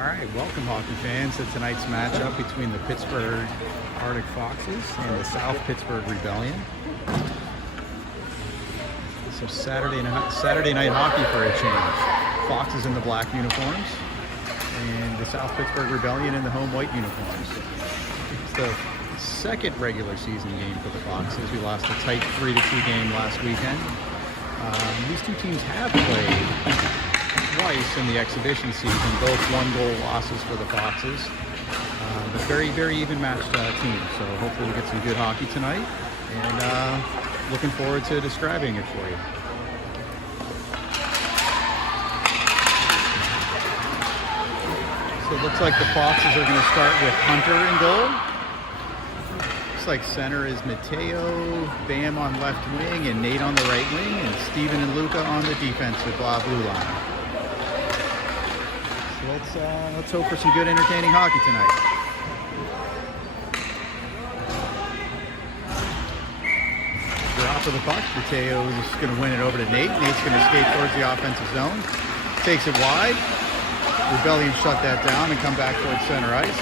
All right, welcome hockey fans to tonight's matchup between the Pittsburgh Arctic Foxes and the South Pittsburgh Rebellion. So Saturday night hockey for a change. Foxes in the black uniforms and the South Pittsburgh Rebellion in the home white uniforms. It's the second regular season game for the Foxes. We lost a tight 3-2 game last weekend. These two teams have played twice in the exhibition season, both one-goal losses for the Foxes. But very even matched team. So hopefully we'll get some good hockey tonight, and looking forward to describing it for you. So it looks like the Foxes are going to start with Hunter in goal. Looks like center is Mateo, Bam on left wing, and Nate on the right wing, and Steven and Luca on the defensive blue line. So let's hope for some good, entertaining hockey tonight. Drop of the puck. Mateo is going to win it over to Nate. Nate's going to skate towards the offensive zone. Takes it wide. Rebellion shut that down and come back towards center ice.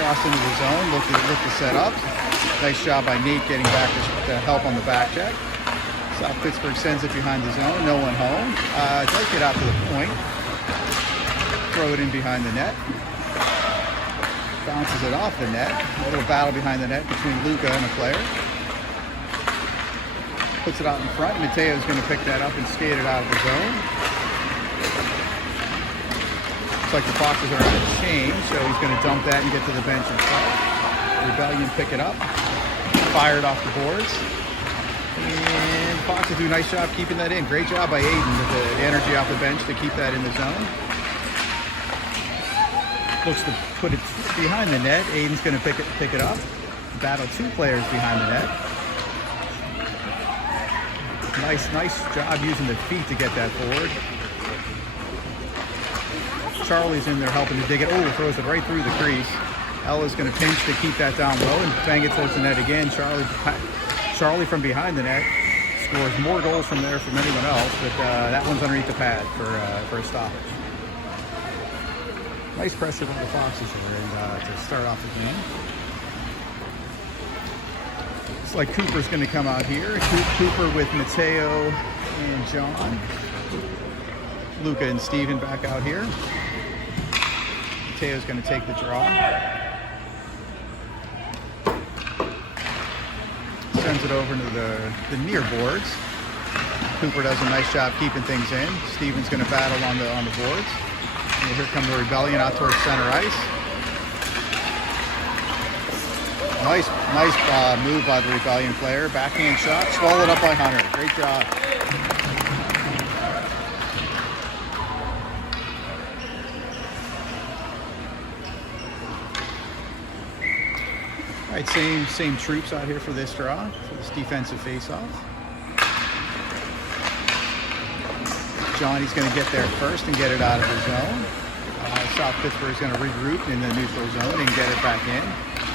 Cross into the zone. Look to set up. Nice job by Nate getting back to help on the back check. South Pittsburgh sends it behind the zone. No one home. Does get out to the point. Throw it in behind the net. Bounces it off the net. A little battle behind the net between Luca and a player. Puts it out in front. Mateo's going to pick that up and skate it out of the zone. Looks like the Foxes are on a change, so he's going to dump that and get to the bench himself. Rebellion pick it up. Fired off the boards. And Foxes do a nice job keeping that in. Great job by Aiden with the energy off the bench to keep that in the zone. Looks to put it behind the net. Aiden's going to pick it up. Battle two players behind the net. Nice job using the feet to get that forward. Charlie's in there helping to dig it. Oh, throws it right through the crease. Ella's going to pinch to keep that down low and bang it towards the net again. Charlie from behind the net scores more goals from there from anyone else, but that one's underneath the pad for a stoppage. Nice pressure by the Foxes here and to start off the game. Looks like Cooper's going to come out here. Cooper with Mateo and John. Luca and Steven back out here. Mateo's going to take the draw. Sends it over to the near boards. Cooper does a nice job keeping things in. Steven's going to battle on the boards. And here come the Rebellion out towards center ice. Nice move by the Rebellion player. Backhand shot, swallowed up by Hunter. Great job. All right, same troops out here for this draw, for this defensive face-off. Johnny's going to get there first and get it out of the zone. South Pittsburgh is going to regroup in the neutral zone and get it back in.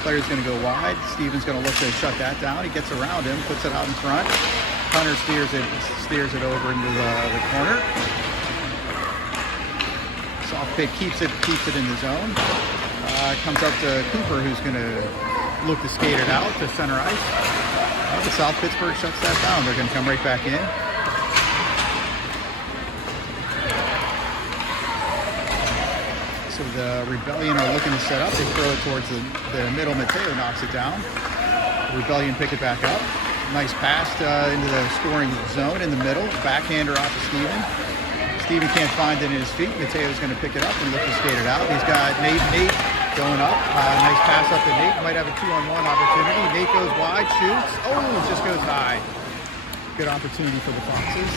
Player's going to go wide. Steven's going to look to shut that down. He gets around him, puts it out in front. Hunter steers it over into the corner. Soft Pit keeps it in the zone. Comes up to Cooper, who's going to look to skate it out to center ice. The South Pittsburgh shuts that down. They're going to come right back in. So the Rebellion are looking to set up. They throw it towards the middle. Mateo knocks it down. The Rebellion pick it back up. Nice pass into the scoring zone in the middle. Backhander off of Steven. Steven can't find it in his feet. Mateo's going to pick it up and look to skate it out. He's got Nate going up. Nice pass up to Nate. Might have a 2-on-1 opportunity. Nate goes wide, shoots. Oh, it just goes high. Good opportunity for the Foxes.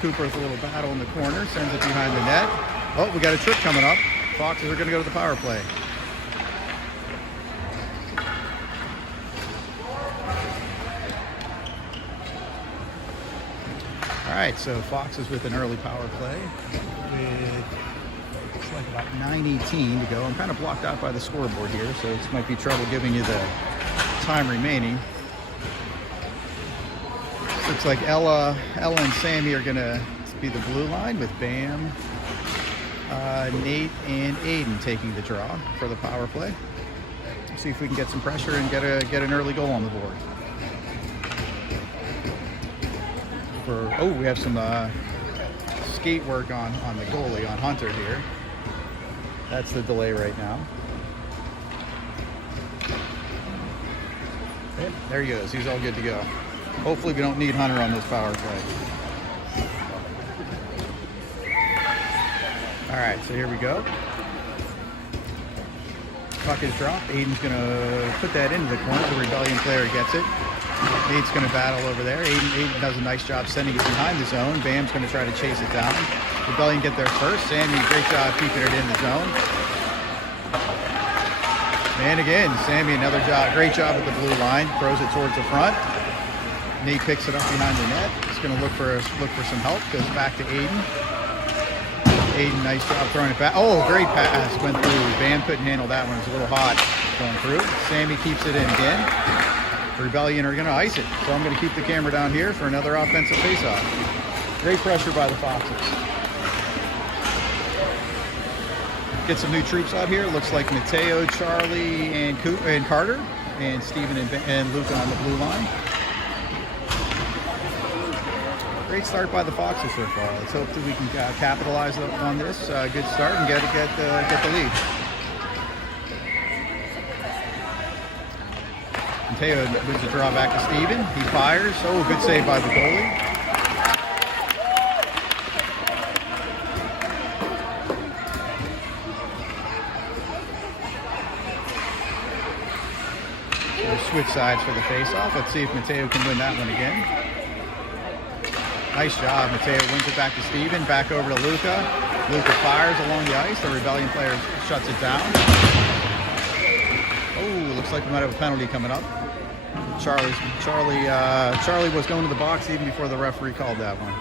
Cooper's a little battle in the corner. Sends it behind the net. Oh, we got a trip coming up. Foxes are going to go to the power play. All right, so Foxes with an early power play with looks like about 9:18 to go. I'm kind of blocked out by the scoreboard here, so this might be trouble giving you the time remaining. Looks like Ella and Sammy are going to be the blue line with Bam, Nate and Aiden taking the draw for the power play. See if we can get some pressure and get an early goal on the board. We have some skate work on the goalie, on Hunter here. That's the delay right now. Okay, there he goes. He's all good to go. Hopefully we don't need Hunter on this power play. All right, so here we go. Puck is dropped. Aiden's going to put that into the corner. The Rebellion player gets it. Nate's going to battle over there. Aiden does a nice job sending it behind the zone. Bam's going to try to chase it down. Rebellion get there first. Sammy, great job keeping it in the zone. And again, Sammy, another job, great job at the blue line. Throws it towards the front. Nate picks it up behind the net. He's going to look for some help. Goes back to Aiden. Aiden, nice job throwing it back. Oh, great pass. Went through. Bam couldn't handle that one. It was a little hot going through. Sammy keeps it in again. Rebellion are going to ice it. So I'm going to keep the camera down here for another offensive faceoff. Great pressure by the Foxes. Get some new troops out here. Looks like Mateo, Charlie, and Carter, and Steven and Luca on the blue line. Great start by the Foxes so far. Let's hope that we can capitalize on this good start and get the lead. Mateo moves the draw back to Steven. He fires. Oh, good save by the goalie. Switch sides for the face-off. Let's see if Mateo can win that one again. Nice job. Mateo wins it back to Steven. Back over to Luca. Luca fires along the ice. The Rebellion player shuts it down. Oh, looks like we might have a penalty coming up. Charlie was going to the box even before the referee called that one.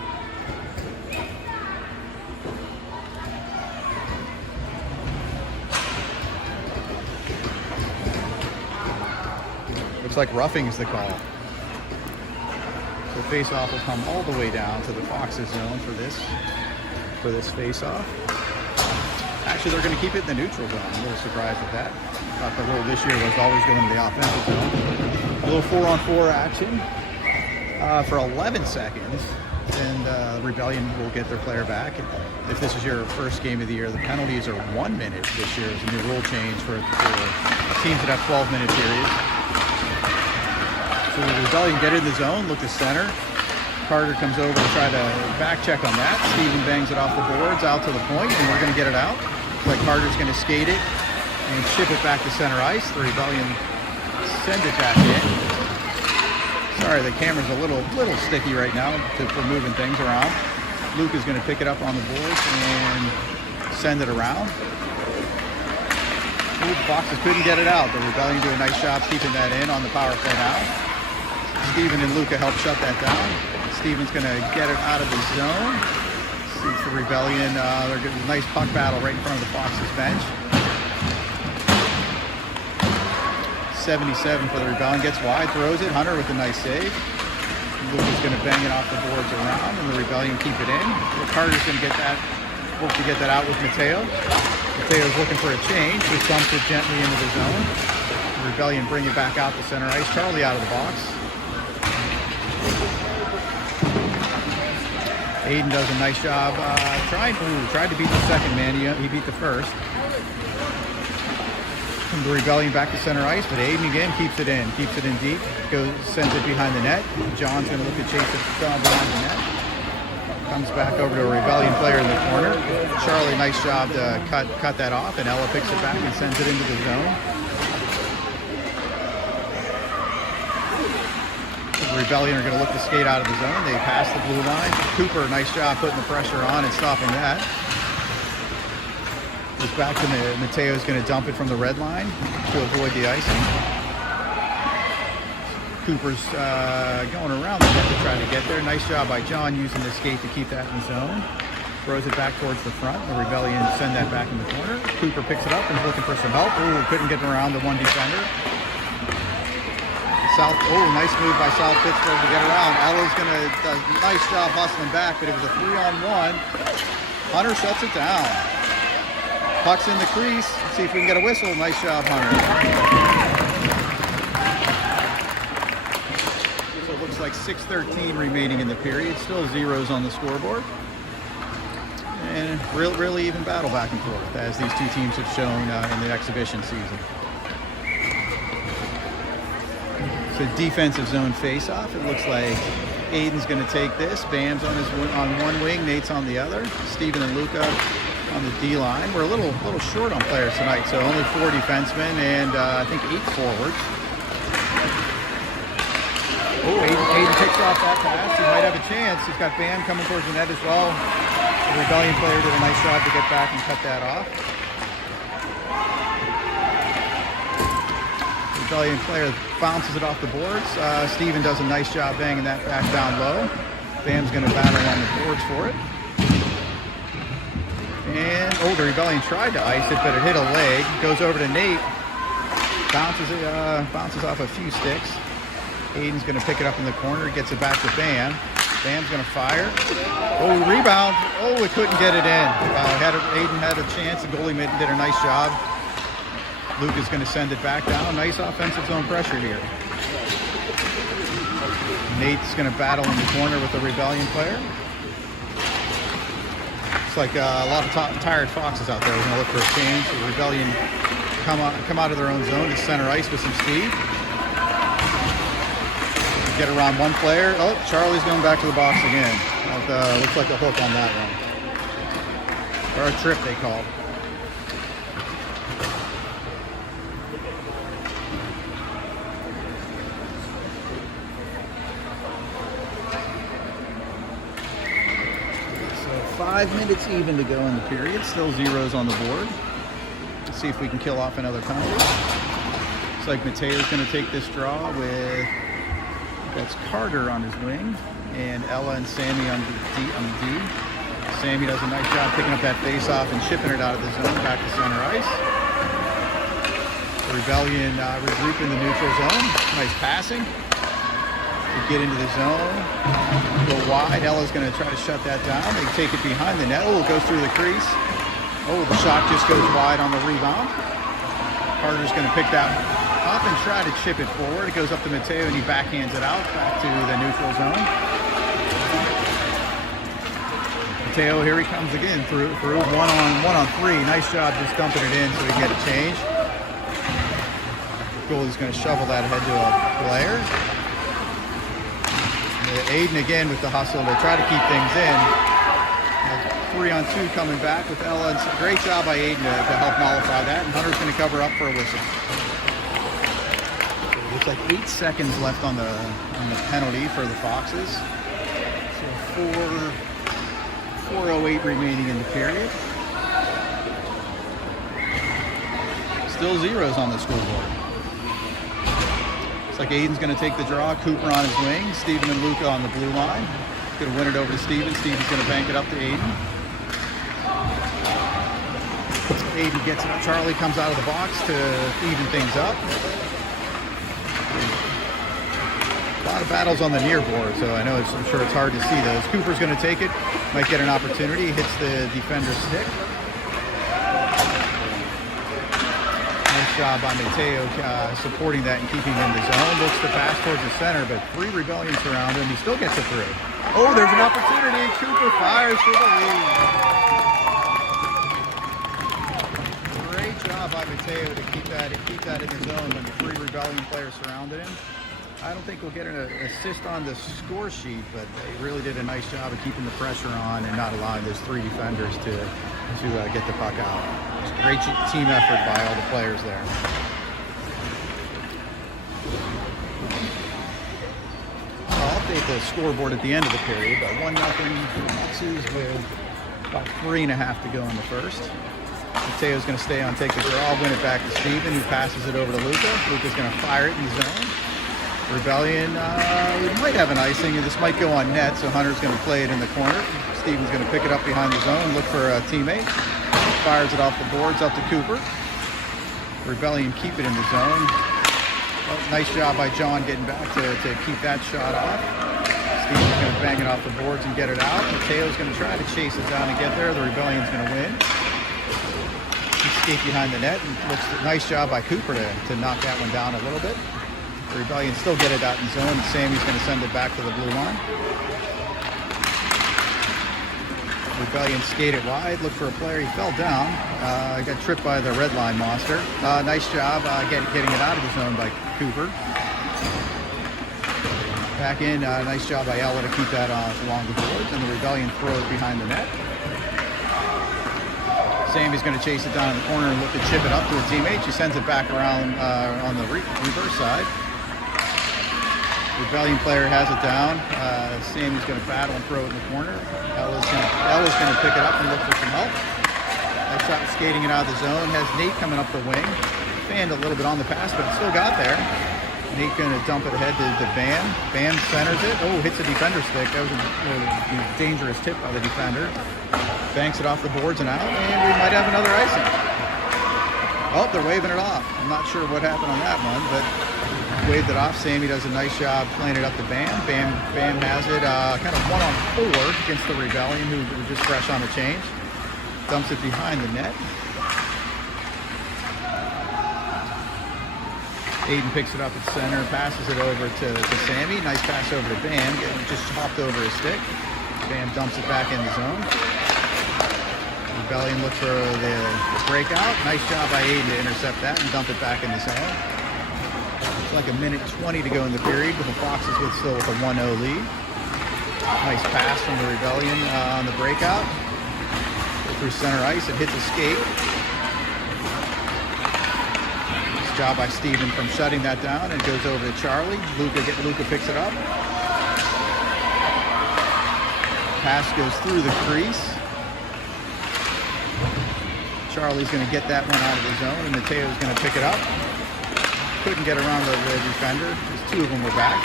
Looks like roughing is the call. So face-off will come all the way down to the Foxes zone for this face-off. Actually, they're going to keep it in the neutral zone. I'm a little surprised at that. Thought the rule this year was always going to the offensive zone. A little 4-on-4 action for 11 seconds. And the Rebellion will get their player back. If this is your first game of the year, the penalties are 1 minute this year. It's a new rule change for teams that have 12-minute periods. So the Rebellion get in the zone, look to center. Carter comes over to try to back check on that. Steven bangs it off the boards out to the point, and we're going to get it out. Looks like Carter's going to skate it and ship it back to center ice. The Rebellion send it back in. Sorry, the camera's a little sticky right now for moving things around. Luke is going to pick it up on the boards and send it around. Ooh, the Foxes couldn't get it out. The Rebellion do a nice job keeping that in on the power play now. Steven and Luca help shut that down. Steven's going to get it out of the zone. See the Rebellion. They're getting a nice puck battle right in front of the Foxes bench. 77 for the Rebellion. Gets wide, throws it. Hunter with a nice save. Luca's going to bang it off the boards around, and the Rebellion keep it in. Carter's going to work to get that out with Mateo. Mateo's looking for a change. Just dumps it gently into the zone. The Rebellion bring it back out to center ice. Charlie out of the box. Aiden does a nice job. Tried to beat the second man. He beat the first. And the Rebellion back to center ice, but Aiden again keeps it in deep. Sends it behind the net. John's going to look to chase it down behind the net. Comes back over to a Rebellion player in the corner. Charlie, nice job to cut that off, and Ella picks it back and sends it into the zone. The Rebellion are going to look to skate out of the zone. They pass the blue line. Cooper, nice job putting the pressure on and stopping that. Goes back to Mateo's going to dump it from the red line to avoid the icing. Cooper's going around the net to try to get there. Nice job by John using the skate to keep that in zone. Throws it back towards the front. The Rebellion send that back in the corner. Cooper picks it up and is looking for some help. Ooh, couldn't get around the one defender. Nice move by South Pittsburgh to get around. Ella's going to do a nice job hustling back, but it was a 3-on-1. Hunter shuts it down. Puck's in the crease. Let's see if we can get a whistle. Nice job, Hunter. So it looks like 6:13 remaining in the period. Still zeros on the scoreboard. And really even battle back and forth, as these two teams have shown in the exhibition season. So defensive zone face-off. It looks like Aiden's going to take this. Bam's on one wing, Nate's on the other. Steven and Luca on the D line. We're a little short on players tonight, so only 4 defensemen and I think 8 forwards. Oh, Aiden picks off that pass. He might have a chance. He's got Bam coming towards the net as well. The Rebellion player did a nice job to get back and cut that off. Rebellion player bounces it off the boards. Steven does a nice job banging that back down low. Bam's going to battle on the boards for it. And, the Rebellion tried to ice it, but it hit a leg. Goes over to Nate. Bounces off a few sticks. Aiden's going to pick it up in the corner. Gets it back to Bam. Bam's going to fire. Oh, rebound. Oh, it couldn't get it in. Aiden had a chance. The goalie did a nice job. Luke is going to send it back down. Nice offensive zone pressure here. Nate's going to battle in the corner with the Rebellion player. It's like a lot of tired foxes out there. We're going to look for a change. The Rebellion come out of their own zone to center ice with some speed. Get around one player. Oh, Charlie's going back to the box again. Looks like a hook on that one. Or a trip, they call it. So 5 minutes even to go in the period. Still zeros on the board. Let's see if we can kill off another penalty. Looks like Mateo's going to take this draw with... That's Carter on his wing, and Ella and Sammy on the D. Sammy does a nice job picking up that face-off and chipping it out of the zone back to center ice. The Rebellion regroup in the neutral zone. Nice passing. We get into the zone, go wide. Ella's going to try to shut that down. They take it behind the net. Oh, it goes through the crease. Oh, the shot just goes wide on the rebound. Carter's going to pick that up and try to chip it forward. It goes up to Mateo and he backhands it out back to the neutral zone. Mateo, here he comes again through one on 3. Nice job just dumping it in so he can get a change. The goalie's going to shovel that ahead to a player. Aiden again with the hustle to try to keep things in. 3 on 2 coming back with Ella. Great job by Aiden to help nullify that. And Hunter's going to cover up for a whistle. Looks like 8 seconds left on the penalty for the Foxes. So 4:08 remaining in the period. Still zeros on the scoreboard. Looks like Aiden's going to take the draw. Cooper on his wing. Steven and Luca on the blue line. Going to win it over to Steven. Steven's going to bank it up to Aiden. Aiden gets it up. Charlie comes out of the box to even things up. A lot of battles on the near board, so I'm sure it's hard to see those. Cooper's going to take it. Might get an opportunity. Hits the defender's stick. Nice job by Mateo supporting that and keeping him in the zone. Looks to pass towards the center, but 3 Rebellion surround him. He still gets it through. Oh, there's an opportunity. Cooper fires for the lead. Great job by Mateo to keep that in the zone when the 3 Rebellion players surrounded him. I don't think we'll get an assist on the score sheet, but they really did a nice job of keeping the pressure on and not allowing those 3 defenders to get the puck out. It's a great team effort by all the players there. I'll update the scoreboard at the end of the period, but 1-0 Foxes with about 3.5 to go in the first. Mateo's going to stay on, take the draw, win it back to Steven, who passes it over to Luca. Luca's going to fire it in the zone. Rebellion, we might have an icing, and this might go on net, so Hunter's going to play it in the corner. Steven's going to pick it up behind the zone, look for a teammate. Fires it off the boards up to Cooper. Rebellion keep it in the zone. Oh, nice job by John getting back to keep that shot off. Steven's going to bang it off the boards and get it out. Mateo's going to try to chase it down and get there. The Rebellion's going to win. escape behind the net, and looks nice job by Cooper to knock that one down a little bit. The Rebellion still get it out in zone, and Sammy's going to send it back to the blue line. Rebellion skated wide, looked for a player, he fell down, got tripped by the red line monster. Nice job getting it out of the zone by Cooper. Back in, nice job by Ella to keep that along the boards, and the Rebellion throws behind the net. Sammy's going to chase it down in the corner and look to chip it up to a teammate. She sends it back around on the reverse side. Rebellion player has it down. Sammy's going to battle and throw it in the corner. Ella's going to pick it up and look for some help. Nice shot skating it out of the zone. Has Nate coming up the wing. Fanned a little bit on the pass, but it still got there. Nate going to dump it ahead to Bam. Bam centers it. Oh, hits the defender stick. That was a dangerous tip by the defender. Banks it off the boards and out, and we might have another icing. Oh, they're waving it off. I'm not sure what happened on that one, but waved it off. Sammy does a nice job playing it up to Bam. Bam has it kind of 1-on-4 against the Rebellion, who were just fresh on the change. Dumps it behind the net. Aiden picks it up at center, passes it over to Sammy. Nice pass over to Bam, just hopped over his stick. Bam dumps it back in the zone. Rebellion looks for the breakout. Nice job by Aiden to intercept that and dump it back in the zone. It's like 1:20 to go in the period, with the Foxes still with a 1-0 lead. Nice pass from the Rebellion on the breakout. Go through center ice, it hits a skate. Nice job by Steven from shutting that down, and it goes over to Charlie. Luca picks it up. Pass goes through the crease. Charlie's going to get that one out of the zone, and Mateo's going to pick it up. Couldn't get around the defender. Just two of them were back.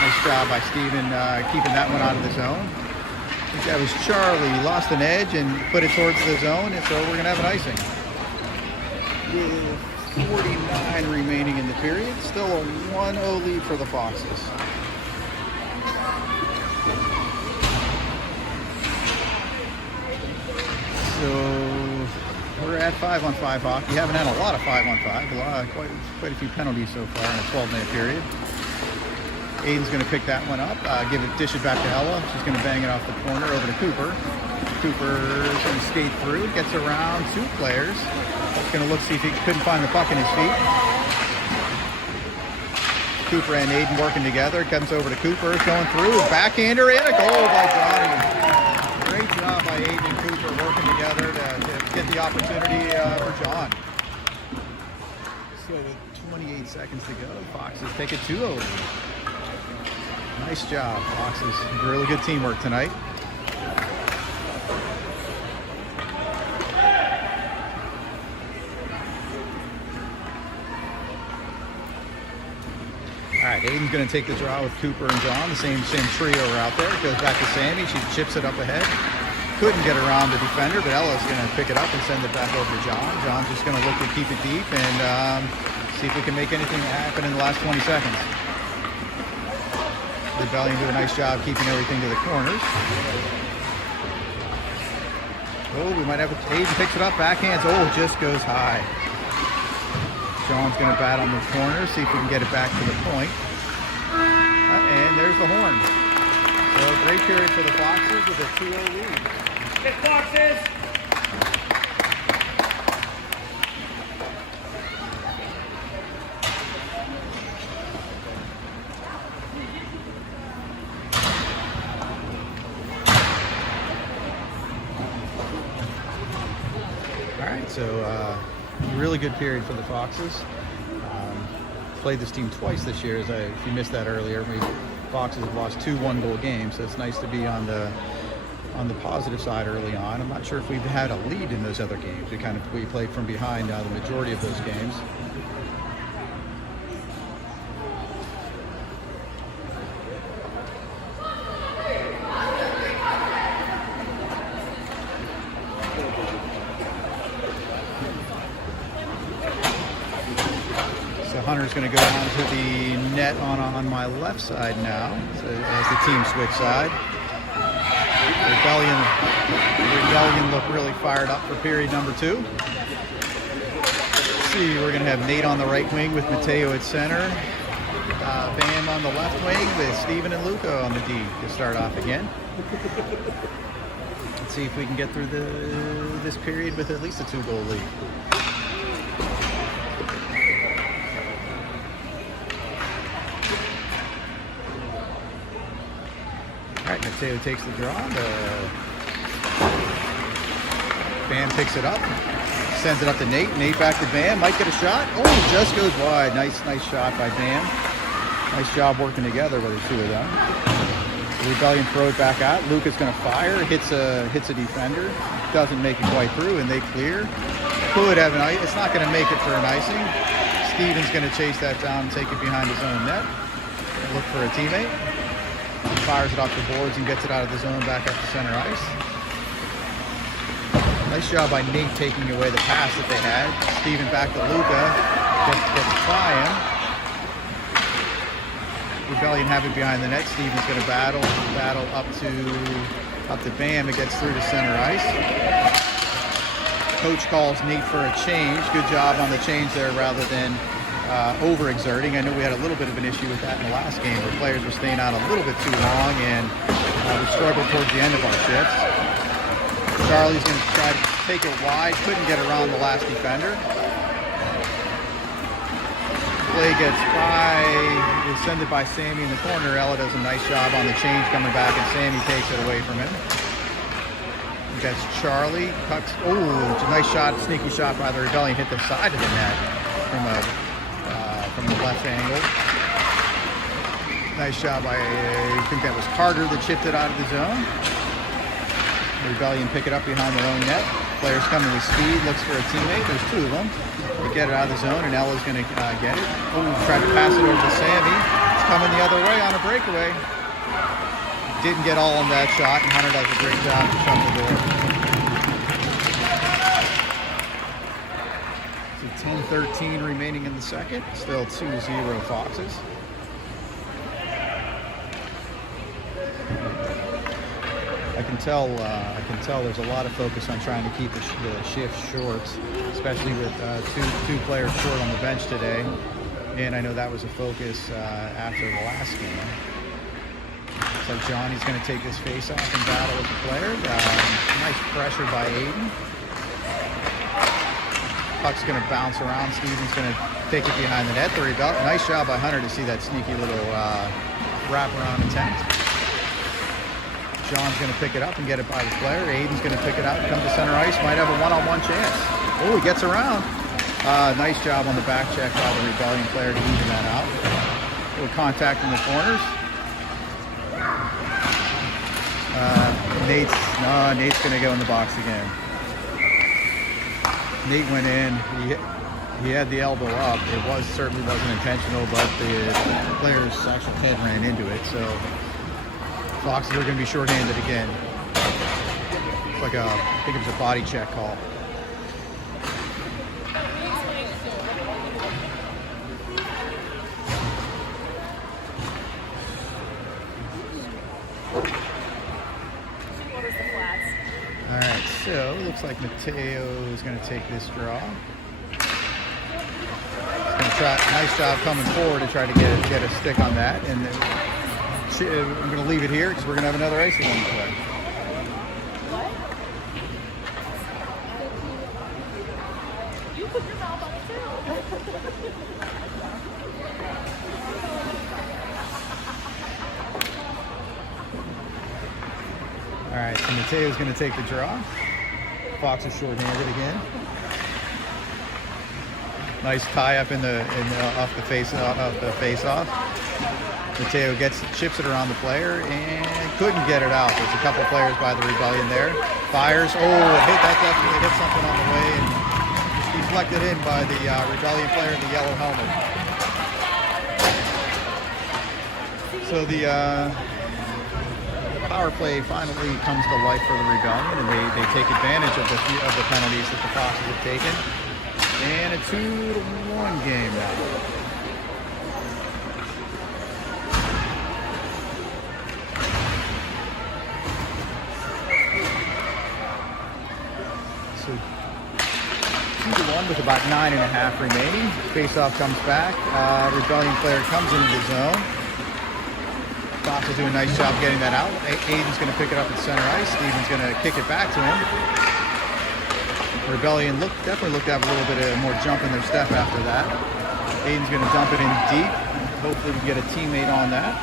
Nice job by Steven keeping that one out of the zone. I think that was Charlie. He lost an edge and put it towards the zone, and so we're going to have an icing. With 49 remaining in the period, still a 1-0 lead for the Foxes. So we're at 5-on-5 hockey. You haven't had a lot of 5-on-5. Quite a few penalties so far in a 12-minute period. Aiden's going to pick that one up, dish it back to Ella. She's going to bang it off the corner over to Cooper. Cooper's going to skate through, gets around two players. He's going to look, see if he couldn't find the puck in his feet. Cooper and Aiden working together. Comes over to Cooper, going through, backhander, and a goal by Johnny. Great job by Aiden and Cooper working together to get the opportunity for John. So with 28 seconds to go, Foxes take a 2-0. Nice job, Foxes. Really good teamwork tonight. All right, Aiden's going to take the draw with Cooper and John. The same trio are out there. It goes back to Sammy. She chips it up ahead. Couldn't get around the defender, but Ella's going to pick it up and send it back over to John. John's just going to look to keep it deep and see if we can make anything happen in the last 20 seconds. Rebellion do a nice job keeping everything to the corners. Oh, we might have Aiden picks it up, backhands. Oh, just goes high. John's going to bat on the corner, see if we can get it back to the point. And there's the horn. So great period for the Foxes with a 2-0 lead. Get Foxes! All right, so really good period for the Foxes. Played this team twice this year. If you missed that earlier, Foxes have lost 2 one-goal games, so it's nice to be on the positive side early on. I'm not sure if we've had a lead in those other games. We played from behind the majority of those games. Hunter's going to go down to the net on my left side now, so as the team switch side. Rebellion look really fired up for period number 2. see, we're going to have Nate on the right wing with Mateo at center. Bam on the left wing with Steven and Luca on the D to start off again. Let's see if we can get through this period with at least a 2-goal lead. All right, Mateo takes the draw. Bam picks it up, sends it up to Nate. Nate back to Bam, might get a shot. Oh, just goes wide. Nice shot by Bam. Nice job working together with the two of them. The Rebellion throw it back out. Luke is going to fire, hits a defender, doesn't make it quite through, and they clear. Could have an ice. It's not going to make it for an icing. Steven's going to chase that down and take it behind his own net. Look for a teammate. Fires it off the boards and gets it out of the zone back up to center ice. Nice job by Nate taking away the pass that they had. Steven back to Luca. Gets by him. Rebellion have it behind the net. Steven's going to battle up to Bam. It gets through to center ice. Coach calls Nate for a change. Good job on the change there rather than overexerting. I know we had a little bit of an issue with that in the last game where players were staying out a little bit too long and we struggled towards the end of our shifts. Charlie's going to try to take it wide. Couldn't get around the last defender. Play gets by, is sent it by Sammy in the corner. Ella does a nice job on the change coming back, and Sammy takes it away from him. That's Charlie. Cuts. Oh, it's a nice shot, sneaky shot by the Rebellion. Hit the side of the net from the left angle. Nice job by, I think that was Carter that chipped it out of the zone. The Rebellion pick it up behind their own net. Players coming with speed, looks for a teammate. There's two of them. They get it out of the zone, and Ella's going to get it. Oh, tried to pass it over to Sammy. It's coming the other way on a breakaway. Didn't get all on that shot, and Hunter does a great job to shut the door. So 10-13 remaining in the second. Still 2-0 Foxes. I can tell there's a lot of focus on trying to keep the shift short, especially with two players short on the bench today. And I know that was a focus after the last game. So Johnny's going to take this face-off and battle with the player. Nice pressure by Aiden. Puck's going to bounce around. Steven's going to take it behind the net. Nice job by Hunter to see that sneaky little wraparound attempt. John's going to pick it up and get it by the player. Aiden's going to pick it out and come to center ice. Might have a one-on-one chance. Oh, he gets around. Nice job on the back check by the Rebellion player to even that out. A little contact in the corners. Nate's going to go in the box again. Nate went in. He had the elbow up. It certainly wasn't intentional, but the player's actual head ran into it. So Foxes are going to be shorthanded again. It's I think it was a body check call. All right, so looks like Mateo is going to take this draw. He's going to try. Nice job coming forward to try to get a stick on that, and then I'm going to leave it here because we're going to have another icing on the play. You put your mouth on it too. All right, so Mateo's going to take the draw. Fox is short-handed again. Nice tie up off the face-off. Mateo chips it around the player and couldn't get it out. There's a couple players by the Rebellion there. Fires. Oh, that definitely hit something on the way and deflected in by the Rebellion player in the yellow helmet. So the power play finally comes to life for the Rebellion, and they take advantage of the penalties that the Foxes have taken. And a 2-1 game now. 2-1 with about 9.5 remaining. Face-off comes back. Rebellion player comes into the zone. Fox will do a nice job getting that out. Aiden's going to pick it up at center ice. Steven's going to kick it back to him. Rebellion definitely looked to have a little bit of more jump in their step after that. Aiden's going to dump it in deep. Hopefully we get a teammate on that.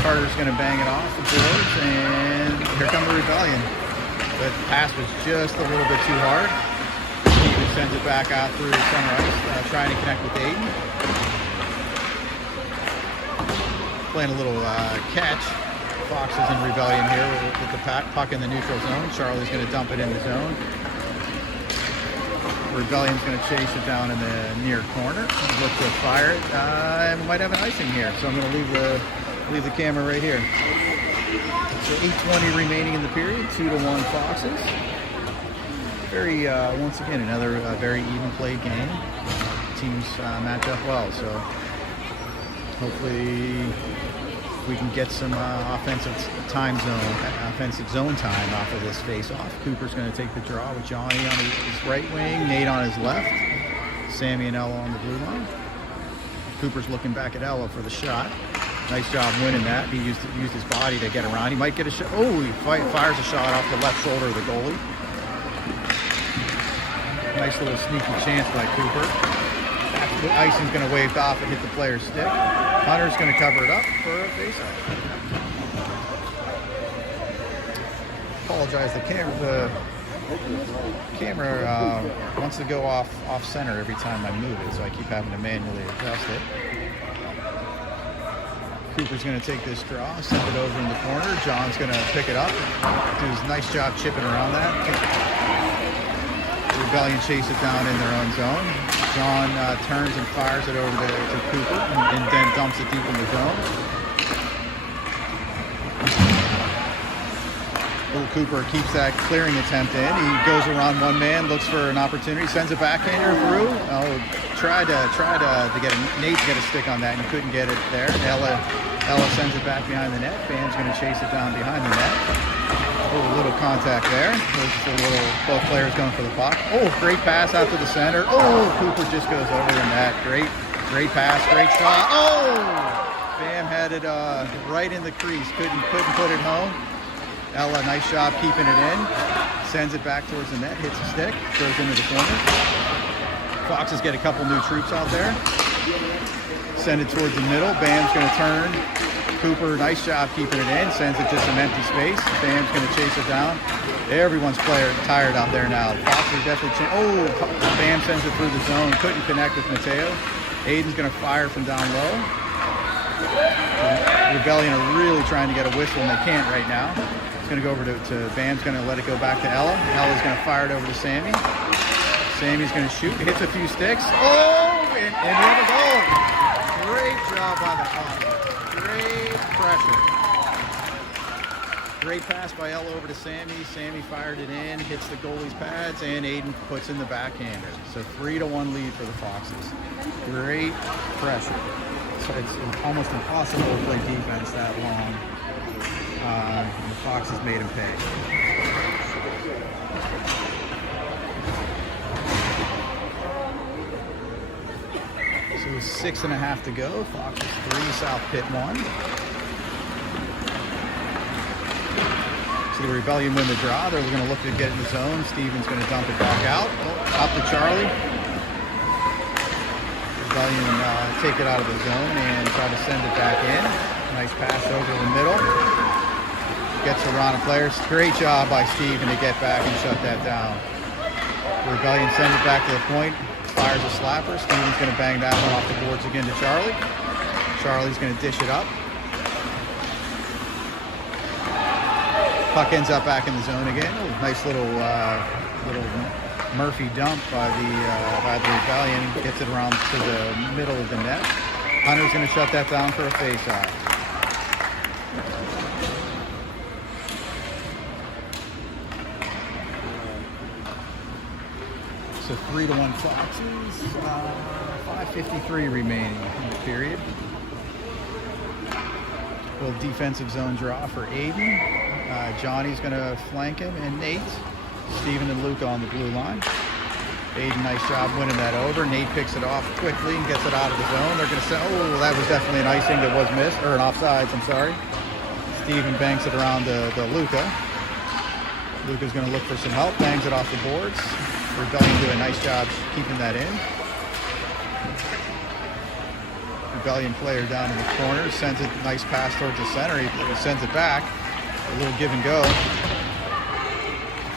Carter's going to bang it off the boards, and here comes the Rebellion. The pass was just a little bit too hard. Steven sends it back out through center ice, trying to connect with Aiden. Playing a little catch. Fox is in Rebellion here with the puck in the neutral zone. Charlie's going to dump it in the zone. Rebellion's going to chase it down in the near corner. Look to fire it. We might have an icing here, so I'm going to leave the camera right here. So 8:20 remaining in the period. 2-1 Foxes. Very once again another very even play game. Teams match up well, so hopefully we can get some offensive zone time off of this face-off. Cooper's going to take the draw with Johnny on his right wing, Nate on his left, Sammy and Ella on the blue line. Cooper's looking back at Ella for the shot. Nice job winning that. He used his body to get around. He might get a shot. Oh, he fires a shot off the left shoulder of the goalie. Nice little sneaky chance by Cooper. The icing's going to wave off and hit the player's stick. Hunter's going to cover it up for a faceoff. Apologize, the camera wants to go off center every time I move it, so I keep having to manually adjust it. Cooper's going to take this draw, send it over in the corner. John's going to pick it up, do his nice job chipping around that. Rebellion chase it down in their own zone. John turns and fires it over to Cooper and then dumps it deep in the zone. Little Cooper keeps that clearing attempt in. He goes around one man, looks for an opportunity, sends a backhander through. Tried to get Nate to get a stick on that and couldn't get it there. Ella sends it back behind the net. Bam's going to chase it down behind the net. A little contact there. Both players going for the puck. Oh, great pass out to the center. Oh, Cooper just goes over the net. Great pass, great shot. Oh, Bam had it right in the crease. Couldn't put it home. Ella, nice job keeping it in. Sends it back towards the net. Hits a stick. Goes into the corner. Foxes get a couple new troops out there. Send it towards the middle. Bam's going to turn. Cooper, nice job keeping it in. Sends it to some empty space. Bam's going to chase it down. Everyone's tired out there now. Foxes definitely Bam sends it through the zone. Couldn't connect with Mateo. Aiden's going to fire from down low. Rebellion are really trying to get a whistle, and they can't right now. It's going to go over to Bam's going to let it go back to Ella. Ella's going to fire it over to Sammy. Sammy's going to shoot. Hits a few sticks. Oh, and the other goal. Great job by the Foxes. Great pressure. Great pass by Ella over to Sammy. Sammy fired it in, hits the goalie's pads, and Aiden puts in the backhander. So 3-1 lead for the Foxes. Great pressure. So it's almost impossible to play defense that long. The Foxes made him pay. So 6.5 to go. Foxes 3, South Pitt 1. So the Rebellion win the draw. They're going to look to get in the zone. Steven's going to dump it back out. Up to Charlie. Rebellion take it out of the zone and try to send it back in. Nice pass over the middle. Gets around a player. Great job by Steven to get back and shut that down. Rebellion sends it back to the point. Fires a slapper. Steven's going to bang that one off the boards again to Charlie. Charlie's going to dish it up. Puck ends up back in the zone again. Nice little Murphy dump by the Rebellion. Gets it around to the middle of the net. Hunter's going to shut that down for a face-off. So 3-1 Foxes. 5:53 remaining in the period. Little defensive zone draw for Aiden. Johnny's going to flank him, and Nate. Steven and Luke on the blue line. Aiden, nice job winning that over. Nate picks it off quickly and gets it out of the zone. They're going to say, oh, that was definitely an icing that was missed, or an offsides, I'm sorry. Steven banks it around to Luca. Luca's going to look for some help, bangs it off the boards. Rebellion do a nice job keeping that in. Rebellion player down in the corner, sends it, nice pass towards the center. He sends it back. A little give and go.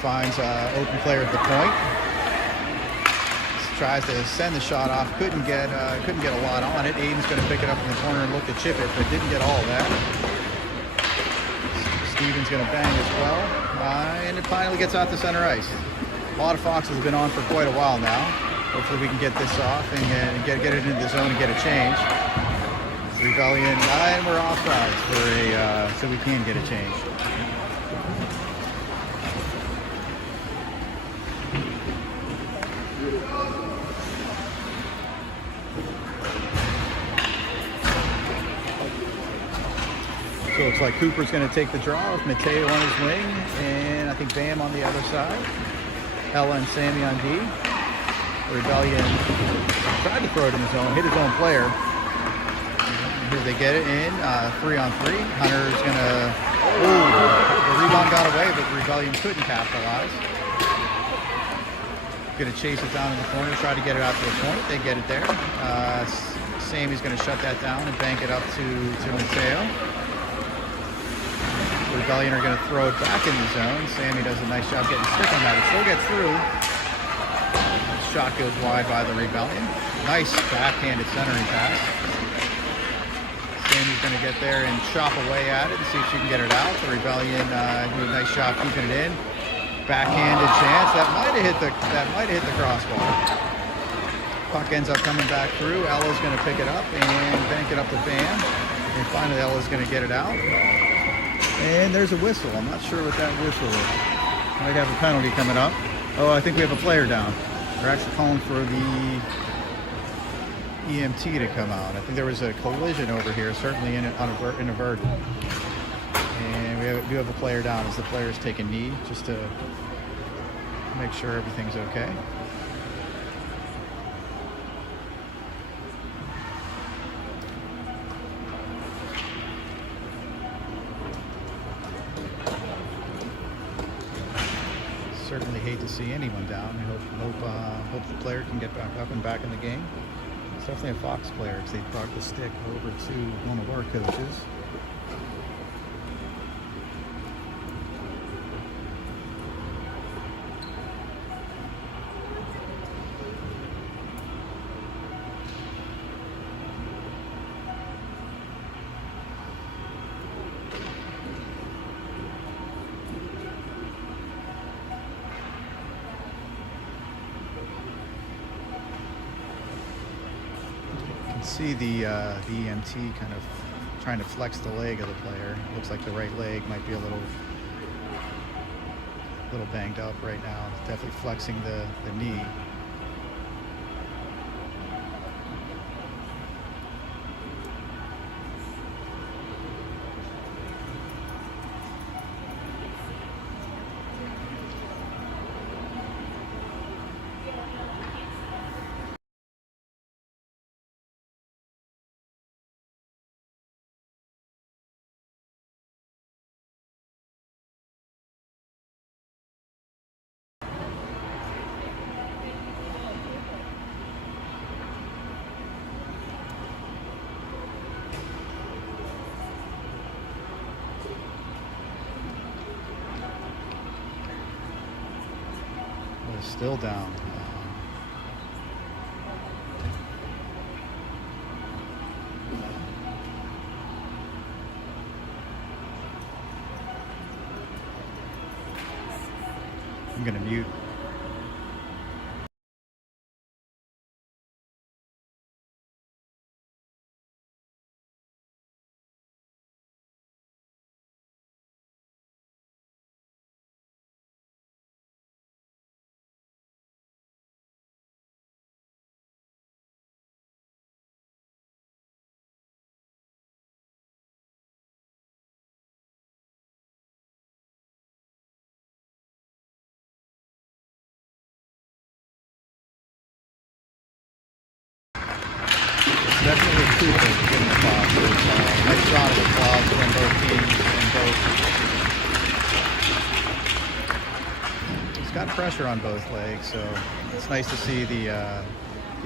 Finds open player at the point. Tries to send the shot off, couldn't get a lot on it. Aiden's going to pick it up in the corner and look to chip it, but didn't get all of that. Steven's going to bang as well, and it finally gets out to center ice. A lot of Foxes have been on for quite a while now. Hopefully we can get this off and get it into the zone and get a change. Rebellion, and we're offside for so we can get a change. So it looks like Cooper's going to take the draw with Mateo on his wing, and I think Bam on the other side. Ella and Sammy on D. Rebellion tried to throw it in his zone, hit his own player. Here they get it in, 3-on-3. Hunter's going to, the rebound got away, but the Rebellion couldn't capitalize. Going to chase it down in the corner, try to get it out to the point. They get it there. Sammy's going to shut that down and bank it up to Mateo. Rebellion are going to throw it back in the zone. Sammy does a nice job getting stick on that. It still gets through. Shot goes wide by the Rebellion. Nice backhanded centering pass. Sammy's going to get there and chop away at it and see if she can get it out. The Rebellion do a nice job keeping it in. Backhanded chance. That might have hit the crossbar. Puck ends up coming back through. Ella's going to pick it up and bank it up to Bam. And finally Ella's going to get it out. And there's a whistle. I'm not sure what that whistle is. Might have a penalty coming up. Oh, I think we have a player down. They're actually calling for the EMT to come out. I think there was a collision over here, certainly inadvertent. And we do have a player down as the players take a knee just to make sure everything's okay. Certainly hate to see anyone down. I hope the player can get back up and back in the game. It's definitely a Fox player because they brought the stick over to one of our coaches. See the EMT kind of trying to flex the leg of the player. Looks like the right leg might be a little banged up right now. Definitely flexing the knee. Still down. I'm going to mute Cooper getting the ball. Nice round of applause from both teams and both. He's got pressure on both legs, so it's nice to see the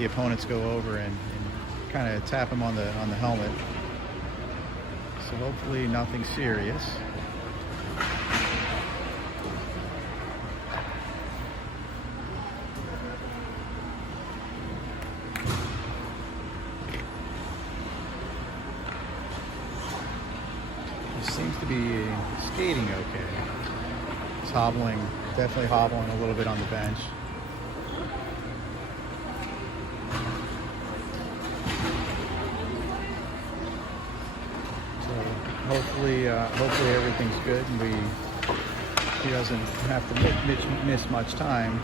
opponents go over and kind of tap him on the helmet. So hopefully nothing serious. Seems to be skating okay. He's hobbling, definitely hobbling a little bit on the bench. So hopefully everything's good and he doesn't have to miss much time.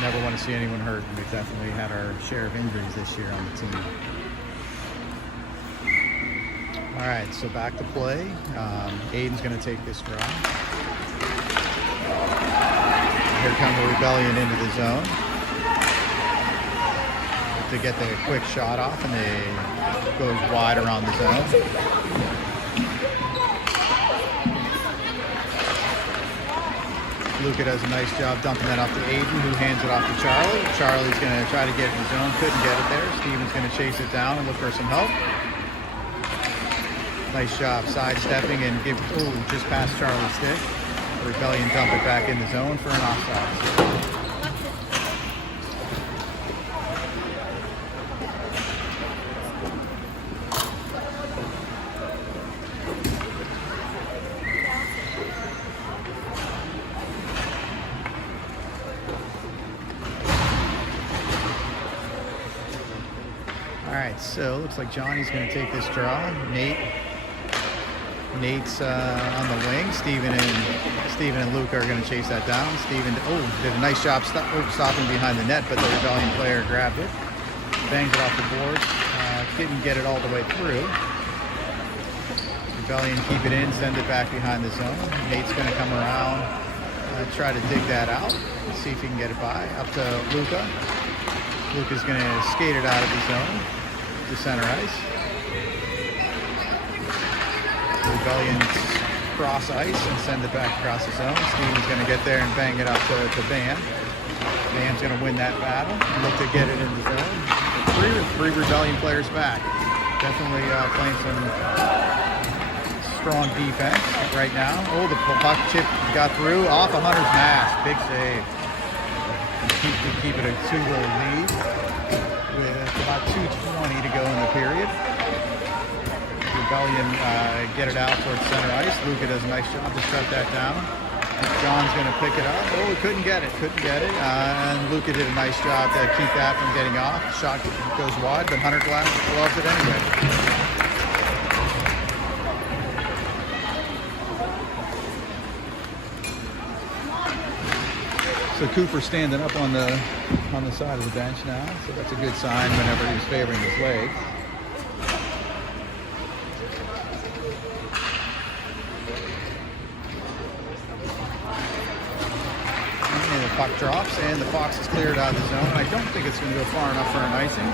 Never want to see anyone hurt, and we've definitely had our share of injuries this year on the team. All right, so back to play. Aiden's going to take this draw. Here comes the Rebellion into the zone to get the quick shot off, and they goes wide around the zone. Luca does a nice job dumping that off to Aiden, who hands it off to Charlie. Charlie's going to try to get it in the zone. Couldn't get it there. Steven's going to chase it down and look for some help. Nice job sidestepping and just past Charlie's stick. Rebellion dump it back in the zone for an offside. All right, so looks like Johnny's going to take this draw. Nate's on the wing. Steven and Luke are going to chase that down. Steven, did a nice job stopping behind the net, but the Rebellion player grabbed it, banged it off the board. Didn't get it all the way through. Rebellion keep it in, send it back behind the zone. Nate's going to come around, try to dig that out, see if he can get it by. Up to Luca. Luca's going to skate it out of the zone to center ice. Rebellion cross ice and send it back across the zone. Steven's going to get there and bang it up to Van. Van's going to win that battle and look to get it in the zone. Three Rebellion players back. Definitely playing some strong defense right now. The puck chip got through off of Hunter's mask. Big save. We keep it a 2-goal lead with about 2:20 to go in the period. Rebellion get it out towards center ice. Luca does a nice job to shut that down. John's going to pick it up. Couldn't get it. And Luca did a nice job to keep that from getting off. The shot goes wide, but Hunter gloves it anyway. So Cooper standing up on the side of the bench now, so that's a good sign whenever he's favoring his legs. And the puck drops, and the Fox is cleared out of the zone. I don't think it's going to go far enough for an icing.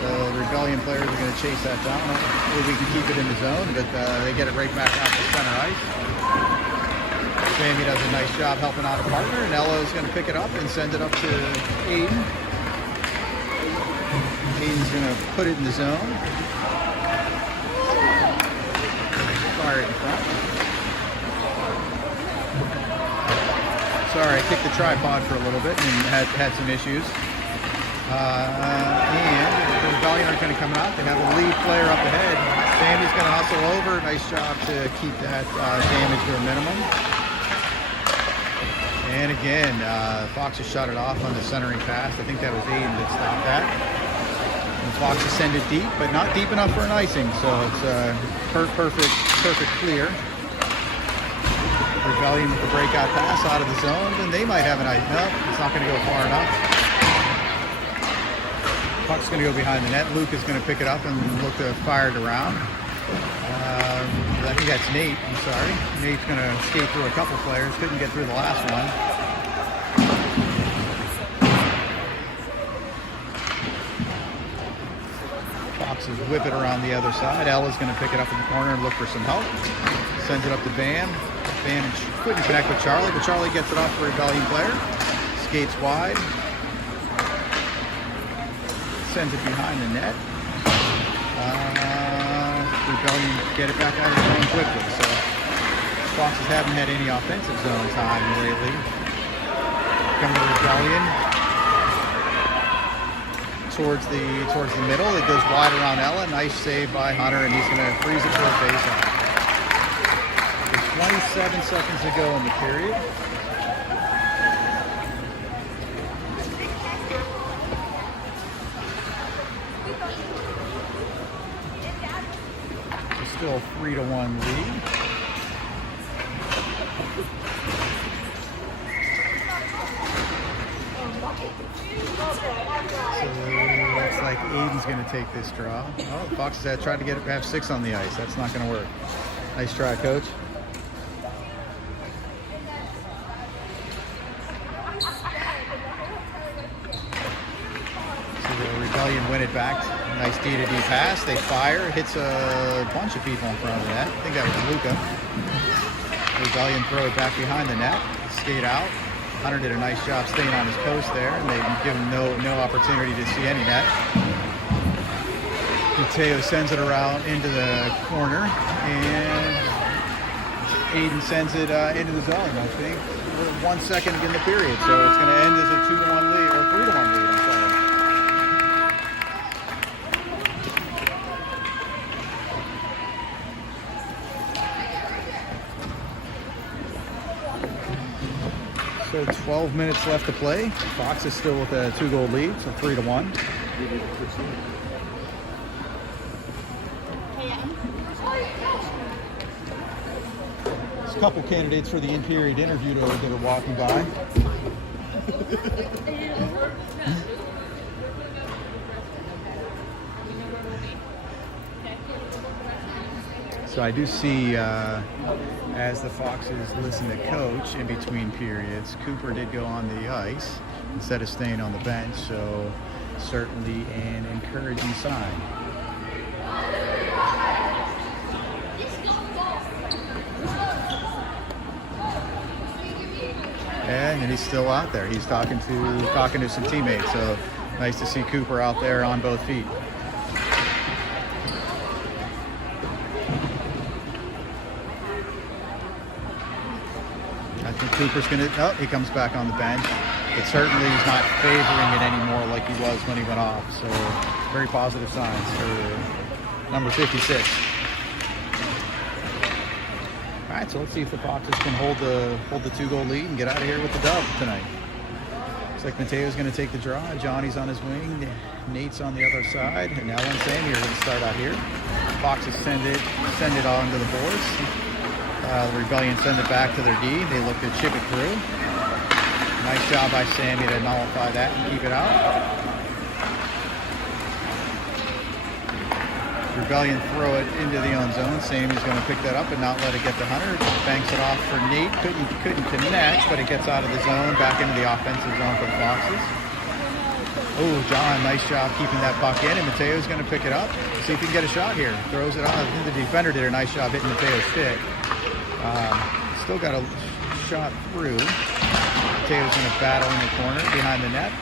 So the Rebellion players are going to chase that down. Hopefully we can keep it in the zone, but they get it right back out to center ice. Jamie does a nice job helping out a partner, and Ella is going to pick it up and send it up to Aiden. Aiden's going to put it in the zone. Fire it in front. Sorry, I kicked the tripod for a little bit and had some issues. And the Rebellion are going to come out. They have a lead player up ahead. Sammy's going to hustle over. Nice job to keep that damage to a minimum. And again, Foxes shut it off on the centering pass. I think that was Aiden that stopped that. And the Foxes send it deep, but not deep enough for an icing. So it's perfect clear. Rebellion with the breakout pass out of the zone, and they might have an ice. No, it's not going to go far enough. Puck's going to go behind the net. Luke is going to pick it up and look to fire it around. I think that's Nate. I'm sorry. Nate's going to skate through a couple players. Couldn't get through the last one. Foxes whip it around the other side. Ella's going to pick it up in the corner and look for some help. Sends it up to Bam. Bam couldn't connect with Charlie, but Charlie gets it off for a Rebellion player. Skates wide. Sends it behind the net. Rebellion get it back out of the zone quickly. So Foxes haven't had any offensive zone time lately. Coming to Rebellion towards the middle. It goes wide around Ella. Nice save by Hunter, and he's going to freeze it for a face-off. There's 27 seconds to go in the period. Still 3-1 lead. So looks like Aiden's going to take this draw. Oh, the Foxes had tried to have 6 on the ice. That's not going to work. Nice try, Coach. So the Rebellion win it back. Nice D-to-D pass. They fire. Hits a bunch of people in front of the net. I think that was Luca. Rebellion throw it back behind the net. Skate out. Hunter did a nice job staying on his post there, and they give him no opportunity to see any net. Mateo sends it around into the corner, and Aiden sends it into the zone, I think. We're 1 second in the period, so it's going to end as a 2-1 lead, or 3-1 lead, I'm sorry. So 12 minutes left to play. Fox is still with a 2-goal lead, so 3-1. There's a couple candidates for the in-period interview that are walking by. So I do see, as the Foxes listen to Coach in between periods, Cooper did go on the ice instead of staying on the bench, so certainly an encouraging sign. And he's still out there. He's talking to some teammates, so nice to see Cooper out there on both feet. I think Cooper's going to... Oh, he comes back on the bench. But certainly he's not favoring it anymore like he was when he went off. So very positive signs for number 56. All right, so let's see if the Foxes can hold the 2-goal lead and get out of here with the dub tonight. Looks like Mateo's going to take the draw. Johnny's on his wing. Nate's on the other side. And Ellen and Sammy are going to start out here. Foxes send it on to the boards. The Rebellion send it back to their D. They look to chip it through. Nice job by Sammy to nullify that and keep it out. Rebellion throw it into the own zone. Sammy's going to pick that up and not let it get to Hunter. Banks it off for Nate. Couldn't connect, but it gets out of the zone, back into the offensive zone for the Foxes. Oh, John, nice job keeping that puck in, and Mateo's going to pick it up. See if he can get a shot here. Throws it on. I think the defender did a nice job hitting Mateo's stick. Still got a shot through. Mateo's going to battle in the corner behind the net.